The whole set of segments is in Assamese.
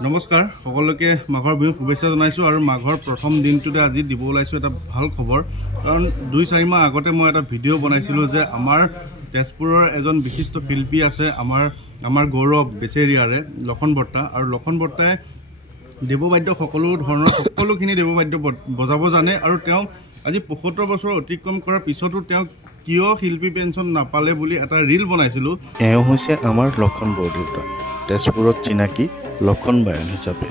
নমস্কাৰ সকলোকে মাঘৰ বিহু শুভেচ্ছা জনাইছোঁ আৰু মাঘৰ প্ৰথম দিনটোতে আজি দিব ওলাইছোঁ এটা ভাল খবৰ কাৰণ 2-4 মাহ আগতে মই এটা ভিডিঅ' বনাইছিলোঁ যে আমাৰ তেজপুৰৰ এজন বিশিষ্ট শিল্পী আছে আমাৰ গৌৰৱ বেচেৰিয়াৰে লক্ষণ বৰ্তা আৰু লক্ষণ বৰ্তাই দেৱবাদ্য সকলোখিনি দেৱবাদ্য বজাব জানে আৰু তেওঁ আজি ৭৫ বছৰ অতিক্ৰম কৰাৰ পিছতো তেওঁ কিয় শিল্পী পেঞ্চন নাপালে বুলি এটা ৰীল বনাইছিলোঁ। এওঁ হৈছে আমাৰ লক্ষণ বৰদেউতা তেজপুৰত চিনাকি লক্ষণ বায়ন হিচাপে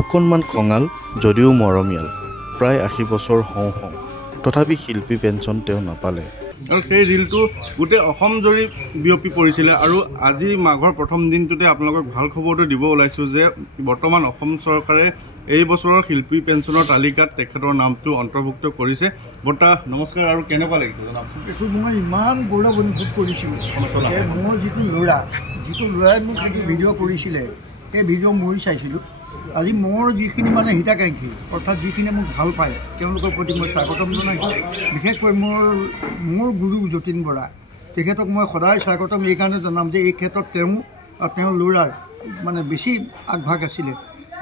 অকণমান খঙাল যদিও মৰমীয়াল প্ৰায় 80 বছৰ হওঁ তথাপি শিল্পী পেঞ্চন তেওঁ নাপালে আৰু সেই ৰীলটো গোটেই অসম জুৰি বিয়পি পৰিছিলে আৰু আজি মাঘৰ প্ৰথম দিনটোতে আপোনালোকক ভাল খবৰটো দিব ওলাইছোঁ যে বৰ্তমান অসম চৰকাৰে এই বছৰৰ শিল্পী পেঞ্চনৰ তালিকাত তেখেতৰ নামটো অন্তৰ্ভুক্ত কৰিছে। বৰ্তা নমস্কাৰ আৰু কেনেকুৱা লাগিছে জনাবচোন। এইটো মই ইমান গৌৰৱ অনুভৱ কৰিছিলোঁ মোৰ যিটো ল'ৰাই মোক সেইটো ভিডিঅ' কৰিছিলে সেই ভিডিঅ' মই চাইছিলোঁ। আজি মোৰ যিখিনি মানে হিতাকাংক্ষী অৰ্থাৎ যিখিনি মোক ভাল পায় তেওঁলোকৰ প্ৰতি মই স্বাগতম জনাইছোঁ। বিশেষকৈ মোৰ গুৰু যতীন বৰা তেখেতক মই সদায় স্বাগতম এইকাৰণে জনাম যে এই ক্ষেত্ৰত তেওঁ আৰু তেওঁৰ ল'ৰাৰ মানে বেছি আগভাগ আছিলে।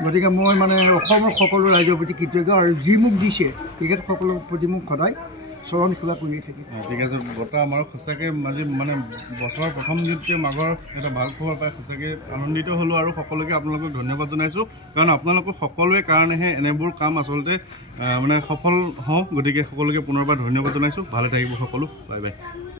গতিকে মই মানে অসমৰ সকলো ৰাইজৰ প্ৰতি কৃতজ্ঞ আৰু যি মোক দিছে তেখেতসকলৰ প্ৰতি মোক সদায় চৰণ সেৱা কৰিয়ে থাকিম। ঠিক আছে বৰ্তা আমাৰ সঁচাকৈ আজি মানে বছৰৰ প্ৰথম দিনটোৱে মাঘৰ এটা ভাল খবৰ পাই সঁচাকৈ আনন্দিত হ'লোঁ আৰু সকলোকে আপোনালোকক ধন্যবাদ জনাইছোঁ কাৰণ আপোনালোকৰ সকলোৰে কাৰণেহে এনেবোৰ কাম আচলতে মানে সফল হওঁ। গতিকে সকলোকে পুনৰবাৰ ধন্যবাদ জনাইছোঁ। ভালে থাকিব সকলো। Bye bye.